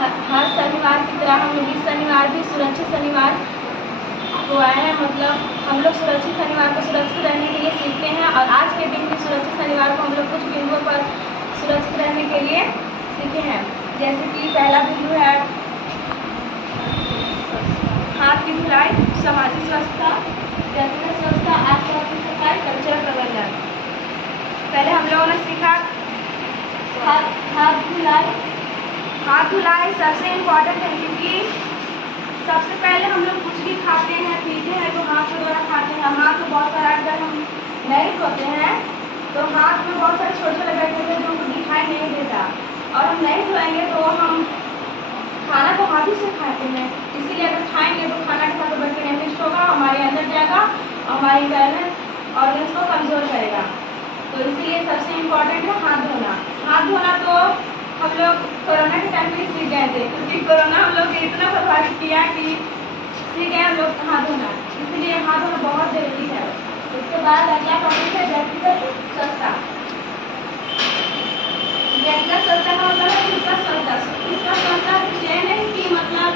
हर शनिवार की तरह हम लोग इस शनिवार भी सुरक्षित शनिवार को आए हैं। मतलब हम लोग सुरक्षित शनिवार को सुरक्षित रहने के लिए सीखते हैं और आज के दिन भी सुरक्षित शनिवार को हम लोग कुछ बिंदुओं पर सुरक्षित रहने के लिए सीखे हैं। जैसे कि पहला बिंदु है हाथ की धुलाई, सामाजिक स्वच्छता, व्यक्तिगत स्वच्छता, आसपास की सफाई, कचरा प्रबंधन। पहले हम लोगों ने सीखा हाथ धुलाई। हाथ धुलाई सबसे इम्पोर्टेंट है क्योंकि सबसे पहले हम लोग कुछ भी खाते हैं पीते हैं तो हाथ के द्वारा खाते हैं। हाथ में बहुत सारा अगर हम नहीं धोते हैं तो हाथ में बहुत सारे छोटे छोटे बैक्टीरिया जो हमको दिखाई नहीं देता और हम नहीं धोएंगे तो हम खाना तो हाथ ही से खाते हैं। इसीलिए अगर खाएंगे तो खाना के साथ बैक्टीरिया मिक्स होगा, हमारे अंदर जाएगा, हमारी इंटरनल ऑर्गन्स को कमज़ोर करेगा। तो इसीलिए सबसे इम्पोर्टेंट है हाथ धोना। हाथ धोना तो हम लोग कोरोना के टाइम में सीख गए थे क्योंकि कोरोना हम लोग इतना प्रभावित किया कि सीख गए हम लोग हाथ धोना, इसलिए हाथ धोना बहुत जरूरी है। उसके बाद अगला टॉपिक है व्यक्तिगत स्वच्छता। व्यक्तिगत स्वच्छता का मतलब है खुद का स्वच्छता। खुद का स्वच्छता ये नहीं कि मतलब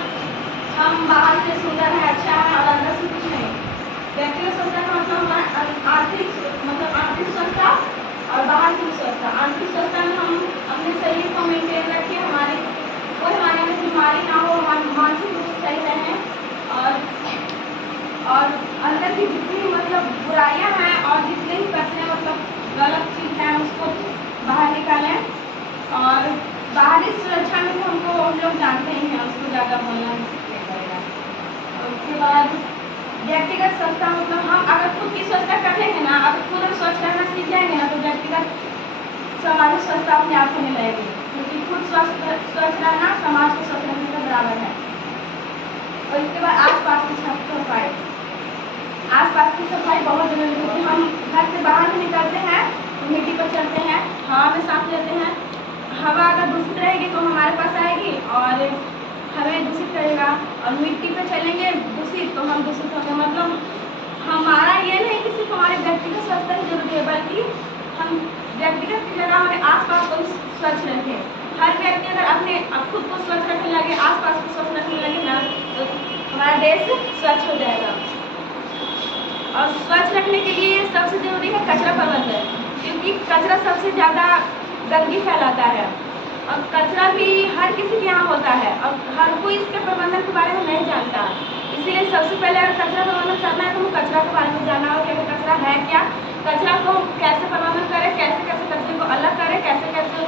हम बाहर से सुंदर है, अच्छा है और अंदर से कुछ नहीं। व्यक्तिगत स्वच्छता का मतलब आंतरिक स्वच्छता और बाहर से स्वच्छता। आंतरिक स्वच्छता में हम अपने शरीर को मेंटेन रखें, हमारे में बीमारी ना हो, हम मानसिक रूप से सही रहें और अंदर की जितनी मतलब बुराइयां हैं और जितने भी कचरे मतलब गलत चीज़ हैं उसको बाहर निकालें। और बाहरी सुरक्षा में तो हम लोग जानते ही हैं, उसको ज़्यादा बोलना नहीं पड़ेगा। और उसके बाद व्यक्तिगत स्वच्छता मतलब हम अगर खुद की स्वच्छता करेंगे ना, अगर खुद हम स्वच्छ रहना सीख जाएंगे ना तो व्यक्तिगत सामाजिक स्वच्छता अपने आप होने लगेगी क्योंकि खुद स्वच्छ रहना समाज को स्वच्छ रखने के बराबर है। और इसके बाद आसपास की सफाई। आसपास की सफाई बहुत जरूरी है क्योंकि हम घर से बाहर में निकलते हैं तो मिट्टी पर चलते हैं, हवा में सांस लेते हैं। हवा अगर दूषित रहेगी तो हमारे पास आएगी और हमें दूषित करेगा और मिट्टी पे चलेंगे दूषित तो हम दूषित होंगे। मतलब हमारा ये नहीं कि सिर्फ हमारे व्यक्तिगत स्वच्छता ही जरूरी है बल्कि हम व्यक्तिगत की जगह हमारे आसपास को स्वच्छ रखें। हर व्यक्ति अगर खुद को स्वच्छ रखने लगे, आसपास को स्वच्छ रखने लगे ना तो हमारा देश स्वच्छ हो जाएगा। और स्वच्छ रखने के लिए सबसे जरूरी है कचरा प्रबंधन क्योंकि कचरा सबसे ज़्यादा गंदगी फैलाता है और कचरा भी हर किसी के यहाँ होता है और हर कोई इसके प्रबंधन के बारे में नहीं जानता। इसीलिए सबसे पहले अगर कचरा प्रबंधन करना है तो हमें कचरा के बारे में जानना होगा कि कचरा है क्या, कचरा को कैसे प्रबंधन करें, कैसे कैसे कचरे को अलग करें, कैसे कैसे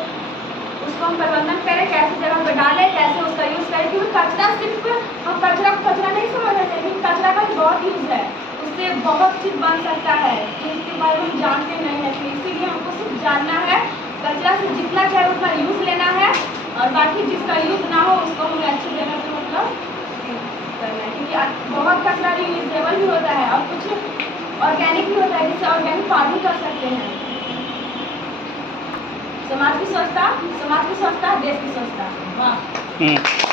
उसको हम प्रबंधन करें, कैसे जगह पर डालें, कैसे उसका यूज़ करें। क्योंकि कचरा सिर्फ हम कचरा को कचरा नहीं समझ रहे थे लेकिन कचरा का बहुत यूज़ है, उससे बहुत चीज़ बन सकता है जिसके बारे में हम जानते नहीं हैं। तो इसीलिए हमको सिर्फ जानना है कचरा से जितना चाहे उतना यूज़ लेना है और बाकी जिसका यूज़ ना हो उसको हमें अच्छी जगह पर मतलब करना है क्योंकि बहुत कचरा रीयूजेबल भी होता है और कुछ ऑर्गेनिक भी होता है जिससे ऑर्गेनिक फार्मिंग कर सकते हैं। समाज की स्वच्छता देश की स्वच्छता। वाह।